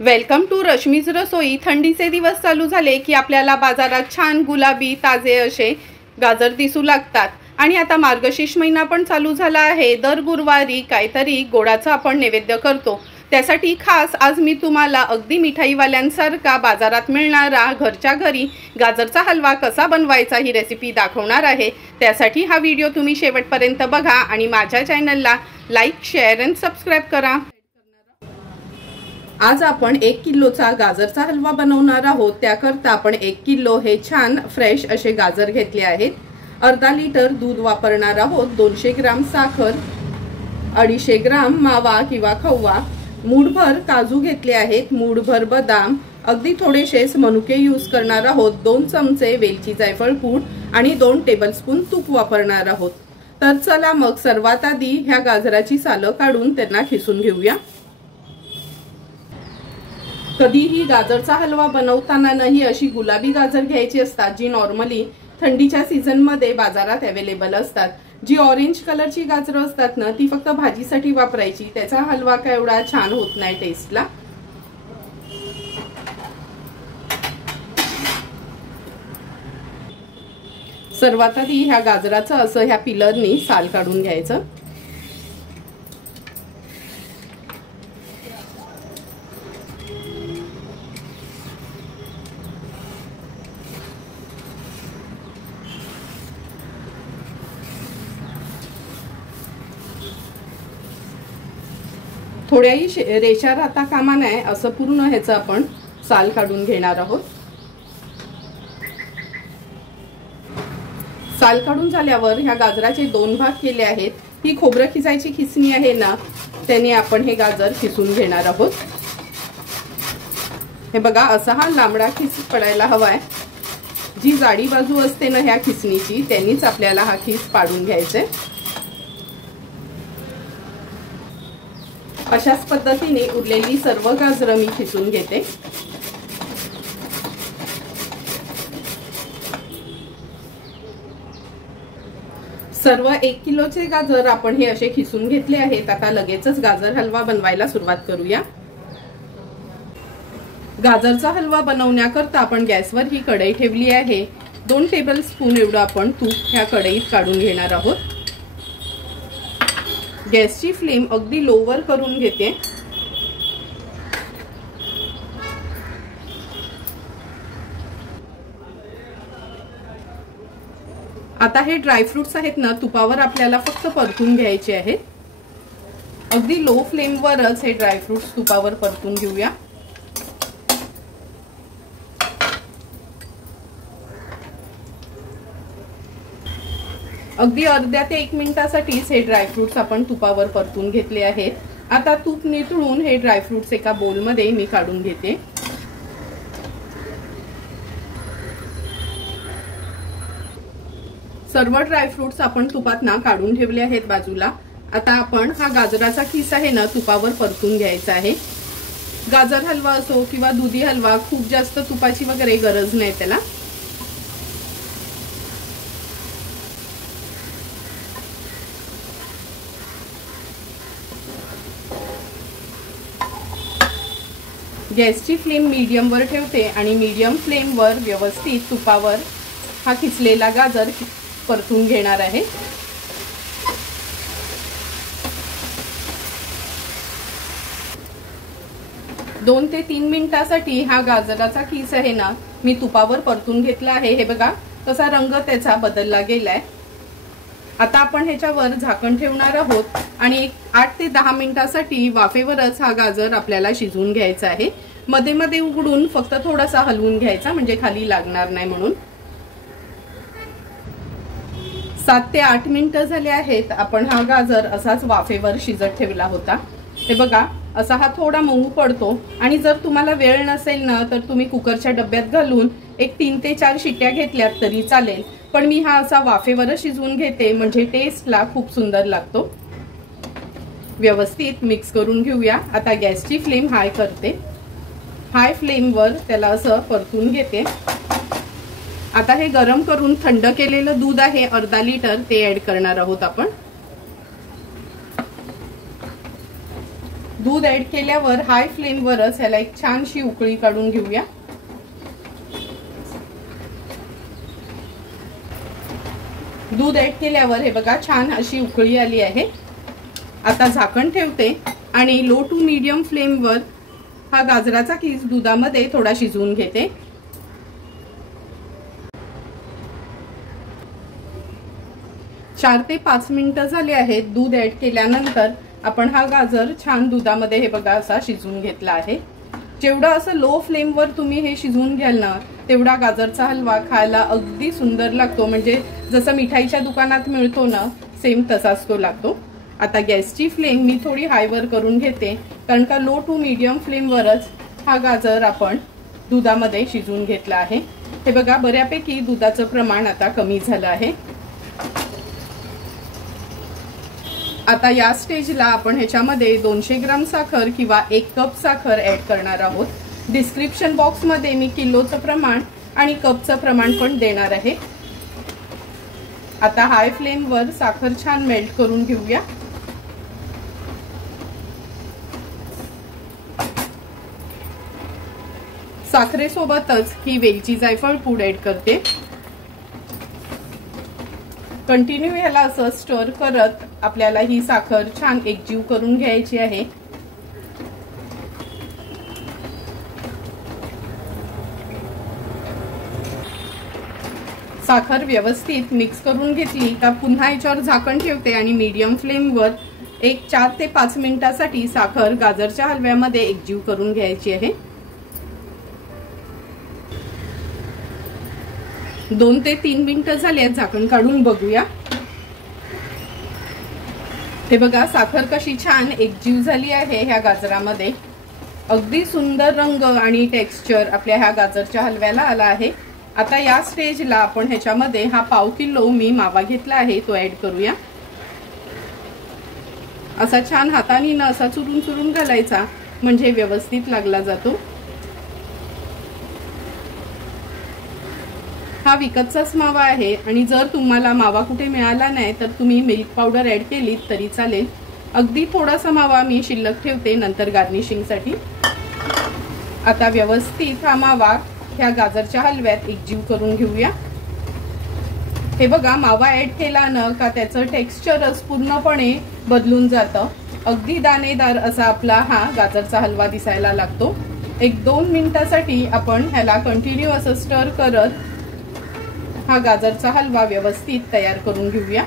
Welcome to Rashmi's रसोई। थंडीचे दिवस चालू झाले की आपल्याला बाजारात छान गुलाबी ताजे असे गाजर दिसू लागतात। आणि आता मार्गशीर्ष महिना पण चालू झाला आहे। दर गुरुवारी काहीतरी गोडाचा आपण नैवेद्य करतो। त्यासाठी खास आज मी तुम्हाला अगदी मिठाईवाल्यांसारखा बाजारात मिळणारा घरच्या घरी गाजरचा हलवा कसा बनवायचा ही रेसिपी दाखवणार आहे। त्यासाठी हा व्हिडिओ तुम्ही शेवटपर्यंत बघा आणि माझ्या चॅनलला लाईक, शेअर आणि सबस्क्राइब करा। आज आपण 1 किलोचा गाजरचा हलवा बनवणार आहोत। त्याकरता आपण 1 किलो हे छान फ्रेश असे गाजर घेतले आहेत। अर्धा लिटर दूध वापरणार आहोत। 200 ग्राम साखर, 250 ग्राम मावा किंवा खवा, मूठभर काजू घेतले आहेत, मूठभर बदाम, अगदी थोडेसेच मनुके यूज करणार आहोत। 2 चमचे वेलची जायफळ पूड आणि 2 टेबलस्पून तूप वापरणार आहोत। तर चला मग सर्वात आधी ह्या गाजराची सालं काढून त्यांना खिसून घेऊया। कधीही गाजरचा हलवा बनवताना नाही अशी गुलाबी गाजर घ्यायची असतात, जी नॉर्मली थंडीच्या सीझन मध्ये बाजारात अवेलेबल असतात। जी ऑरेंज कलरची गाजर असतात ना, ती फक्त भाजीसाठी वापरायची। त्याचा हलवा काय एवढा छान होत नाही टेस्टला। सर्वात आधी ह्या गाजराचं असं ह्या पिलरनी साल काढून घ्यायचं। थोड्याही रेषा राहता कामा नये असं पूर्ण ह्याचं आपण साल काढून घेणार आहोत। साल काढून झाल्यावर ह्या गाजराचे 2 भाग केले आहेत। ही खोबरं खिसायची खिसणी आहे ना, त्याने आपण हे गाजर खिसून घेणार आहोत। हे बघा, असा हा लांबडा खिस पडायला हवाय। जी जाडी बाजू असते ना ह्या खिसणीची, त्यांनीच आपल्याला हा खिस पाडून घ्यायचा आहे। अशाच पद्धतीने उरलेली सर्व गाजरं मी खिसून घेते। सर्व 1 किलोचे गाजर आपण हे असे खिसून घेतले आहेत। आता लगेचच गाजर हलवा बनवायला सुरुवात करूया। गाजरचा हलवा बनवण्याकरता आपण गॅसवर ही कढई ठेवली आहे। 2 टेबलस्पून एवढं आपण तूप ह्या कढईत काढून घेणार आहोत। गॅसची फ्लेम अगदी लोवर करून घेते। आता हे ड्रायफ्रुट्स आहेत ना, तुपावर आपल्याला फक्त परतून घ्यायचे आहेत। अगदी लो फ्लेमवरच हे ड्रायफ्रुट्स तुपावर परतून घेऊया। अगदी अर्ध्या ते 1 मिनिटासाठीच हे ड्रायफ्रुट्स आपण तुपावर परतून घेतले आहेत। आता तूप नितळून हे ड्रायफ्रुट्स एका बोलमध्ये मी काढून घेते। सर्व ड्रायफ्रुट्स आपण तुपातनं काढून ठेवले आहेत बाजूला। आता आपण हा गाजराचा खिस आहे ना, तुपावर परतून घ्यायचा आहे। गाजर हलवा असो किंवा दुधी हलवा, खूप जास्त तुपाची वगैरे गरज नाही त्याला। गॅसची फ्लेम मीडियम वर ठेवते आणि मीडियम फ्लेम वर व्यवस्थित तुपावर हा खिसलेला गाजर परतून घेणार आहे। दोन ते 3 मिनिटांसाठी हा गाजराचा खिस आहे ना, मी तुपावर परतून घेतला आहे। हे बघा, कसा रंग त्याचा बदलला गेलाय। आता आपण ह्याच्यावर झाकण ठेवणार आहोत आणि 8 ते 10 मिनिटांसाठी वाफेवरच हा गाजर आपल्याला शिजवून घ्यायचा आहे। मध्ये मध्ये उघडून फक्त थोडासा हलवून घ्यायचा, म्हणजे खाली लागणार नाही म्हणून। 7 ते 8 मिनिटं झाले आहेत। आपण हा गाजर असाच वाफेवर शिजत ठेवला होता। हे बघा, असा हा थोडा मऊ पडतो आणि जर तुम्हाला वेळ नसेल ना, तर तुम्ही कुकरच्या डब्यात घालून 3 ते 4 शिट्ट्या घेतल्यात तरी चालेल। पण मी हा असा वाफेवर शिजवून घेते, म्हणजे टेस्टला खूप सुंदर लागतो। व्यवस्थित मिक्स करून घेऊया। आता गॅसची फ्लेम हाय करते। हाय फ्लेमवर त्याला असं परतून घेते। आता हे गरम करून थंड केलेलं दूध आहे अर्धा लिटर, ते ऍड करणार आहोत आपण। दूध ऍड केल्यावर हाय फ्लेमवरच ह्याला एक छानशी उकळी काढून घेऊया। दूध ऍड केल्यावर हे बघा छान अशी उकळी आली आहे। आता झाकण ठेवते आणि लो टू मीडियम फ्लेमवर हा गाजराचा किस दुधामध्ये थोडा शिजवून घेते। चार ते 5 मिनिटं झाले आहेत दूध ऍड केल्यानंतर आपण हा गाजर छान दुधामध्ये हे बघा असा शिजवून घेतला आहे। जेवढा असं लो फ्लेमवर तुम्ही हे शिजवून घ्याल ना तेवढा गाजरचा हलवा खायला अगदी सुंदर लागतो, म्हणजे जसं मिठाईच्या दुकानात मिळतो ना सेम तसाच तो लागतो। आता गॅसची फ्लेम मी थोडी हायवर करून घेते, कारण का लो टू मीडियम फ्लेमवरच हा गाजर आपण दुधामध्ये शिजवून घेतला आहे। हे बघा बऱ्यापैकी दुधाचं प्रमाण आता कमी झालं आहे। आता या स्टेजला आपण ह्याच्यामध्ये 200 ग्राम साखर किंवा 1 कप साखर ऍड करणार आहोत। डिस्क्रिप्शन बॉक्स मध्ये मी किलोचं प्रमाण आणि कपचं प्रमाण पण देणार आहे। आता हाय फ्लेमवर साखर छान मेल्ट करून घेऊया। साखरेसोबतच ही वेलची जायफळ पूड ऍड करते। कंटिन्यू याला असं स्टर करत आपल्याला ही साखर छान एकजीव करून घ्यायची आहे। साखर व्यवस्थित मिक्स करून घेतली का पुन्हा याच्यावर झाकण ठेवते आणि मीडियम फ्लेमवर एक 4 ते 5 मिनिटांसाठी साखर गाजरच्या हलव्यामध्ये एकजीव करून घ्यायची आहे। 2 ते 3 मिनिटं झाली, झाकण काढून बघूया। हे बघा साखर कशी छान एकजीव झाली आहे ह्या गाजरामध्ये। अगदी सुंदर रंग आणि टेक्स्चर आपल्या ह्या गाजरच्या हलव्याला आला आहे। आता या स्टेजला आपण ह्याच्यामध्ये हा पाव किलो मी मावा घेतला आहे तो ऍड करूया। असा छान हाताने ना असा चुरून चुरून घालायचा, म्हणजे व्यवस्थित लागला जातो। हा विकतचाच मावा आहे आणि जर तुम्हाला मावा कुठे मिळाला नाही तर तुम्ही मिल्क पावडर ऍड केली तरी चालेल। अगदी थोडासा मावा मी शिल्लक ठेवते नंतर गार्निशिंगसाठी। आता व्यवस्थित हा मावा ह्या गाजरच्या हलव्यात एकजीव करून घेऊया। हे बघा मावा ऍड केला ना का त्याचं टेक्स्चरच पूर्णपणे बदलून जातं। अगदी दाणेदार असा आपला हा गाजरचा हलवा दिसायला लागतो। 1-2 मिनिटांसाठी आपण ह्याला कंटिन्यू असं स्टर करत हा गाजरचा हलवा व्यवस्थित तयार करून घेऊया।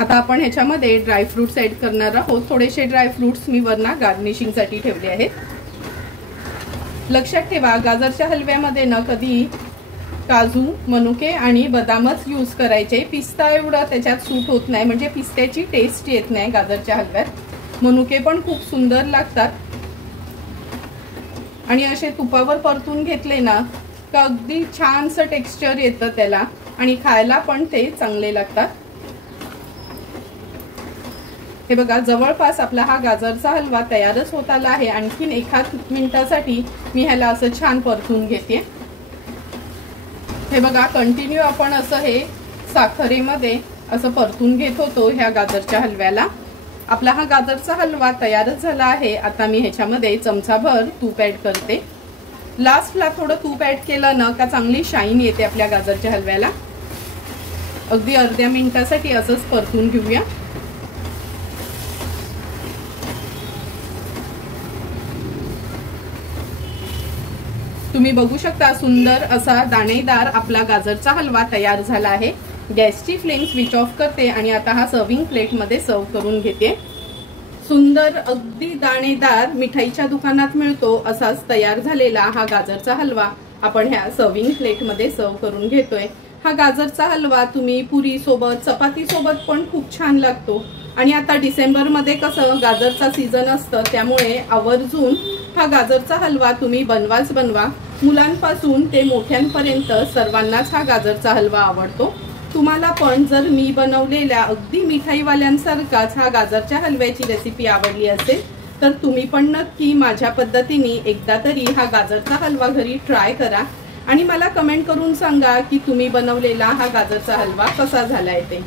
आता आपण ह्याच्यामध्ये ड्रायफ्रुट्स ऍड करणार आहोत। थोडेसे ड्रायफ्रुट्स मी वरना गार्निशिंग साठी ठेवले आहेत। लक्षात ठेवा गाजरच्या हलव्यामध्ये ना कधी काजू, मनुके आणि बदामच यूज करायचे। पिस्ता एवढा त्याच्यात सूट होत नाही, म्हणजे पिस्त्याची टेस्ट येत नाही गाजरच्या हलव्यात। मनुके पण खूप सुंदर लागतात आणि असे तुपावर परतून घेतले ना का अगदी छानसं टेक्स्चर येतं त्याला आणि खायला पण ते चांगले लागतात। हे बघा जवळपास आपला हा गाजरचा हलवा तयारच होत आला आहे। आणखीन 1 मिनिटासाठी मी ह्याला असं छान परतून घेते। हे बघा कंटिन्यू आपण असं हे साखरेमध्ये असं परतून घेत होतो ह्या गाजरच्या हलव्याला। आपला हा गाजरचा हलवा तयारच झाला आहे। आता मी ह्याच्यामध्ये चमचाभर तूप ऍड करते। लास्टला थोडं तूप ऍड केलं ना का चांगली शाईन येते आपल्या गाजरच्या हलव्याला। अगदी अर्ध्या मिनिटासाठी असंच परतून घेऊया। तुम्ही बघू शकता सुंदर असा दाणेदार आपला गाजरचा हलवा तयार झाला आहे। गॅसची फ्लेम स्विच ऑफ करते आणि आता हा सर्विंग प्लेट मध्ये सर्व करून घेते। सुंदर अगदी दाणेदार मिठाईच्या दुकानात मिळतो असाच तयार झालेला हा गाजरचा हलवा आपण ह्या सर्विंग प्लेट मध्ये सर्व करून घेतोय। हा गाजरचा हलवा तुम्ही पुरी सोबत चपाती सोबत पण खूप छान लागतो। आणि आता डिसेंबर मध्ये कसं गाजरचा सीजन असतं त्यामुळे आवर्जून हा गाजरचा हलवा तुम्ही बनवाच बनवा। मुलांपासून ते मोठ्यांपर्यंत सर्वांनाच हा गाजरचा हलवा आवडतो। तुम्हाला पण जर मी बनवलेल्या अगदी मिठाईवाल्यांसारखाच हा गाजरच्या हलव्याची रेसिपी आवडली असेल तर तुम्ही पण नक्की माझ्या पद्धतीने एकदा तरी हा गाजरचा हलवा घरी ट्राय करा आणि मला कमेंट करून सांगा की तुम्ही बनवलेला हा गाजरचा हलवा कसा झालाय ते।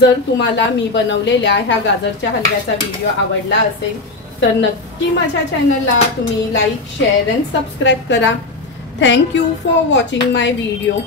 जर तुम्हाला मी बनवलेल्या ह्या गाजरच्या हलव्याचा व्हिडिओ आवडला असेल तर नक्की माझ्या चॅनलला तुम्ही लाईक, शेअर अँड सबस्क्राईब करा। Thank you for watching my video.